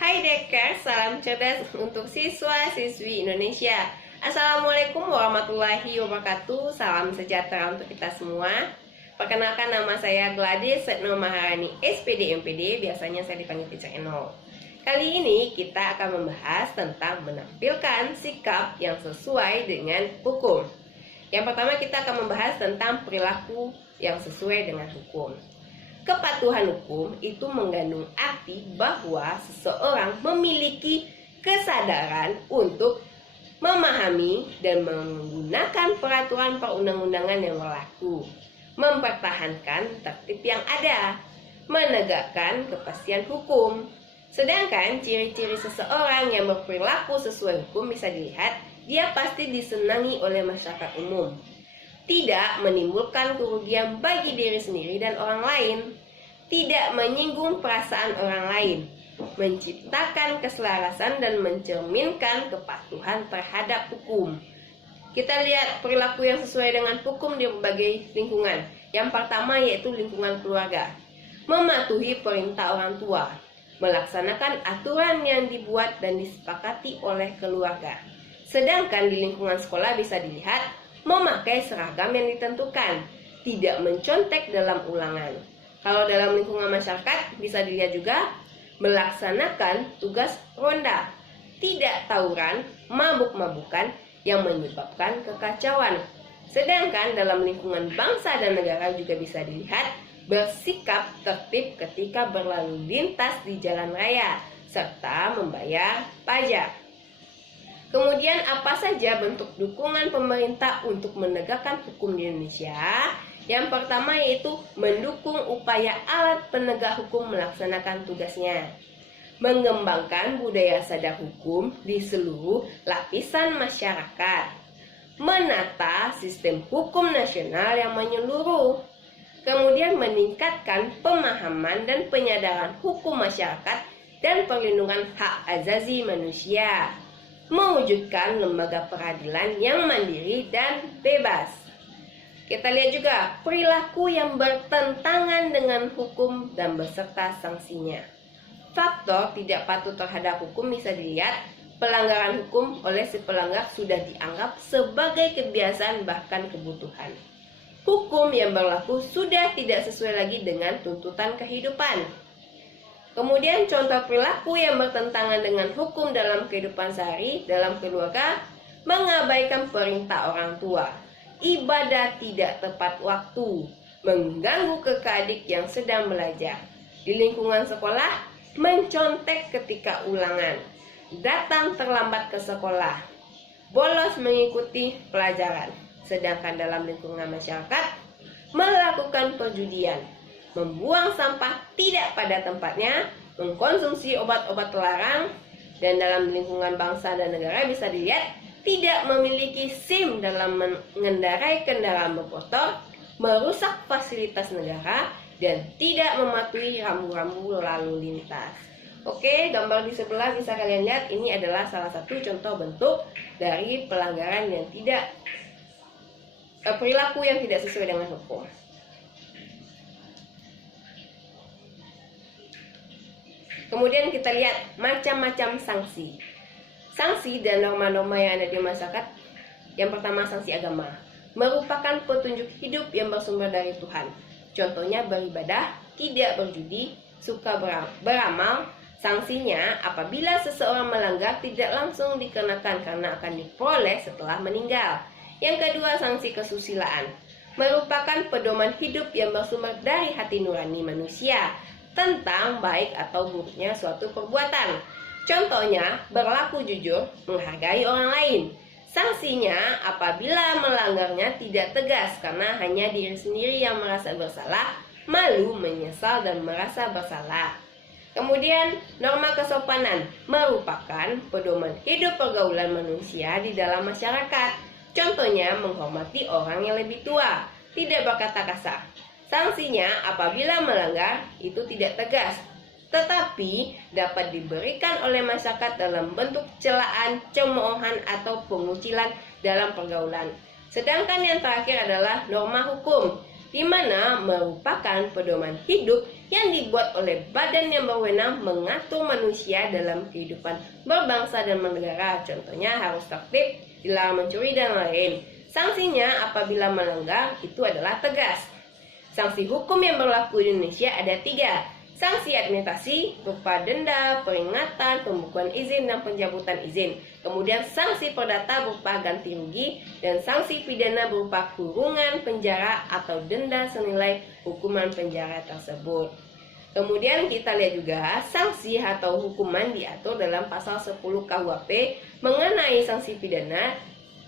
Hai Deker, salam cerdas untuk siswa-siswi Indonesia. Assalamualaikum warahmatullahi wabarakatuh. Salam sejahtera untuk kita semua. Perkenalkan, nama saya Gladys Setno Maharani, SPD MPD. Biasanya saya dipanggil Teacher Eno. Kali ini kita akan membahas tentang menampilkan sikap yang sesuai dengan hukum. Yang pertama, kita akan membahas tentang perilaku yang sesuai dengan hukum. Kepatuhan hukum itu mengandung arti bahwa seseorang memiliki kesadaran untuk memahami dan menggunakan peraturan perundang-undangan yang berlaku, mempertahankan tertib yang ada, menegakkan kepastian hukum. Sedangkan ciri-ciri seseorang yang berperilaku sesuai hukum bisa dilihat, dia pasti disenangi oleh masyarakat umum, tidak menimbulkan kerugian bagi diri sendiri dan orang lain, tidak menyinggung perasaan orang lain, menciptakan keselarasan dan mencerminkan kepatuhan terhadap hukum. Kita lihat perilaku yang sesuai dengan hukum di berbagai lingkungan. Yang pertama yaitu lingkungan keluarga. Mematuhi perintah orang tua, melaksanakan aturan yang dibuat dan disepakati oleh keluarga. Sedangkan di lingkungan sekolah bisa dilihat memakai seragam yang ditentukan, tidak mencontek dalam ulangan. Kalau dalam lingkungan masyarakat bisa dilihat juga melaksanakan tugas ronda, tidak tawuran, mabuk-mabukan yang menyebabkan kekacauan. Sedangkan dalam lingkungan bangsa dan negara juga bisa dilihat bersikap tertib ketika berlalu lintas di jalan raya serta membayar pajak. Kemudian apa saja bentuk dukungan pemerintah untuk menegakkan hukum di Indonesia? Yang pertama yaitu mendukung upaya alat penegak hukum melaksanakan tugasnya. Mengembangkan budaya sadar hukum di seluruh lapisan masyarakat. Menata sistem hukum nasional yang menyeluruh. Kemudian meningkatkan pemahaman dan penyadaran hukum masyarakat dan perlindungan hak asasi manusia. Mewujudkan lembaga peradilan yang mandiri dan bebas. Kita lihat juga perilaku yang bertentangan dengan hukum dan beserta sanksinya. Faktor tidak patuh terhadap hukum bisa dilihat pelanggaran hukum oleh si pelanggar sudah dianggap sebagai kebiasaan bahkan kebutuhan. Hukum yang berlaku sudah tidak sesuai lagi dengan tuntutan kehidupan. Kemudian contoh perilaku yang bertentangan dengan hukum dalam kehidupan sehari, dalam keluarga, mengabaikan perintah orang tua, ibadah tidak tepat waktu, mengganggu kakak adik yang sedang belajar. Di lingkungan sekolah, mencontek ketika ulangan, datang terlambat ke sekolah, bolos mengikuti pelajaran. Sedangkan dalam lingkungan masyarakat, melakukan perjudian, membuang sampah tidak pada tempatnya, mengkonsumsi obat-obat terlarang, dan dalam lingkungan bangsa dan negara bisa dilihat tidak memiliki SIM dalam mengendarai kendaraan bermotor, merusak fasilitas negara, dan tidak mematuhi rambu-rambu lalu lintas. Oke, gambar di sebelah bisa kalian lihat, ini adalah salah satu contoh bentuk dari pelanggaran yang tidak perilaku yang tidak sesuai dengan hukum. Kemudian kita lihat macam-macam sanksi. Sanksi dan norma-norma yang ada di masyarakat. Yang pertama, sanksi agama. Merupakan petunjuk hidup yang bersumber dari Tuhan. Contohnya beribadah, tidak berjudi, suka beramal. Sanksinya apabila seseorang melanggar tidak langsung dikenakan karena akan diperoleh setelah meninggal. Yang kedua, sanksi kesusilaan. Merupakan pedoman hidup yang bersumber dari hati nurani manusia tentang baik atau buruknya suatu perbuatan. Contohnya, berlaku jujur, menghargai orang lain. Sanksinya apabila melanggarnya tidak tegas karena hanya diri sendiri yang merasa bersalah, malu, menyesal, dan merasa bersalah. Kemudian, norma kesopanan merupakan pedoman hidup pergaulan manusia di dalam masyarakat. Contohnya, menghormati orang yang lebih tua, tidak berkata kasar. Sanksinya apabila melanggar itu tidak tegas, tetapi dapat diberikan oleh masyarakat dalam bentuk celaan, cemoohan, atau pengucilan dalam pergaulan. Sedangkan yang terakhir adalah norma hukum. di mana merupakan pedoman hidup yang dibuat oleh badan yang berwenang mengatur manusia dalam kehidupan berbangsa dan bernegara. Contohnya harus tertib, dilarang mencuri, dan lain. Sanksinya apabila melanggar itu adalah tegas. Sanksi hukum yang berlaku di Indonesia ada 3. Sanksi administrasi berupa denda, peringatan, pembukuan izin, dan pencabutan izin. Kemudian sanksi perdata berupa ganti rugi, dan sanksi pidana berupa kurungan, penjara, atau denda senilai hukuman penjara tersebut. Kemudian kita lihat juga sanksi atau hukuman diatur dalam pasal 10 KUHP mengenai sanksi pidana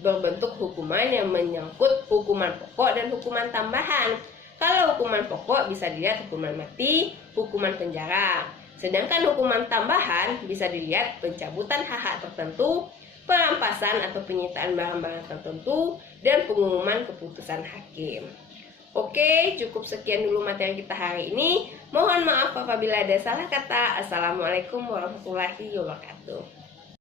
berbentuk hukuman yang menyangkut hukuman pokok dan hukuman tambahan. Kalau hukuman pokok bisa dilihat hukuman mati, hukuman penjara. Sedangkan hukuman tambahan bisa dilihat pencabutan hak-hak tertentu, perampasan atau penyitaan barang-barang tertentu, dan pengumuman keputusan hakim. Oke, cukup sekian dulu materi kita hari ini. Mohon maaf apabila ada salah kata. Assalamualaikum warahmatullahi wabarakatuh.